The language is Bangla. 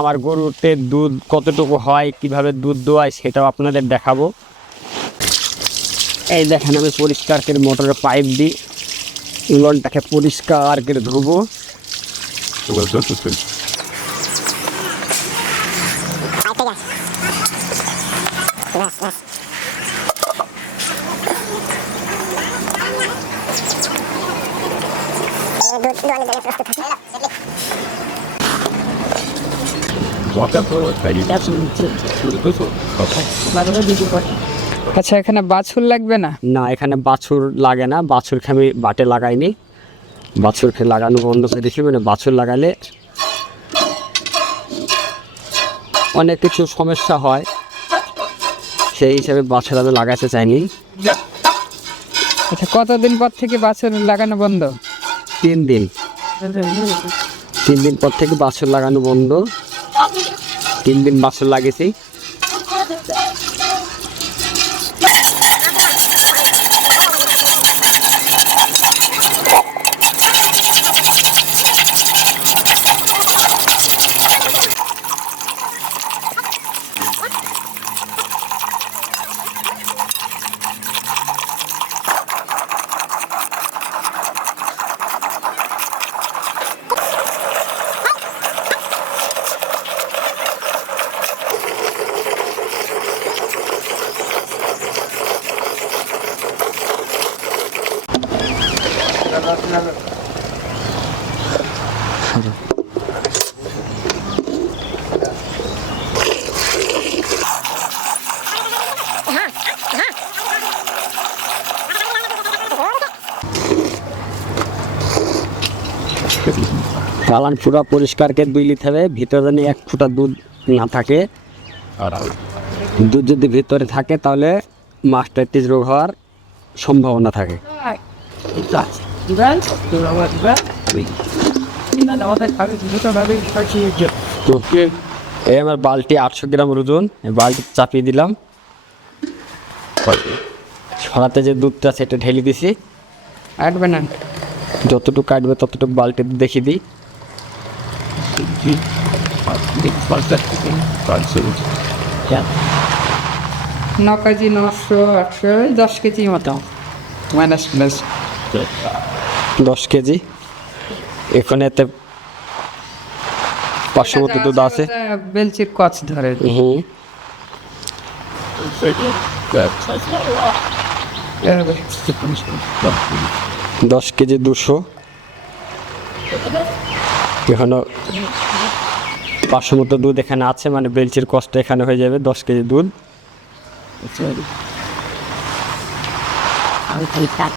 আমার গরুতে দুধ কতটুকু হয়, কিভাবে দুধ দোয়ায় সেটাও আপনাদের দেখাবো। এই দেখেন আমি পরিষ্কার করে মোটরের পাইপ দিই, উলনটাকে পরিষ্কার করে ধুবো। আচ্ছা, এখানে বাছুর লাগবে না? না, এখানে বাছুর লাগে না, বাছুরকে আমি বাটে লাগাইনি, বাছুরকে লাগানো বন্ধ করে দিয়েছি। মানে বাছুর লাগালে অনেক কিছু সমস্যা হয়, সেই হিসাবে বাছুর আমি লাগাতে চাইনি। আচ্ছা, কতদিন পর থেকে বাছুর লাগানো বন্ধ? 3 দিন, 3 দিন পর থেকে বাছুর লাগানো বন্ধ। 3 দিন বাছুর লাগিয়েছি। চালান পুরো পরিষ্কার করে দুই নিতে হবে, ভিতরে যেন 1 ফোঁটা দুধ না থাকে। দুধ যদি ভিতরে থাকে তাহলে মাস্টাইটিস রোগ হওয়ার সম্ভাবনা থাকে। এই আমার বালতি 800 গ্রাম ওজন, বালতি চাপিয়ে দিলাম, ছড়াতে যে দুধটা সেটা ঢেলে দিছি। কাটবে না? যতটুকু কাটবে ততটুকু বালতি দেখিয়ে দিই। 9 কেজি, 900, 800, 10 কেজি মতো। Minus plus 10 KG. এখানে এতে 500 মতো দুধ আছে। বেলচির কচ ধরে। 10 কেজি 200, এখানে 500 মতো দুধ এখানে আছে, মানে বেলচির কষ্টটা এখানে হয়ে যাবে 10 কেজি দুধ।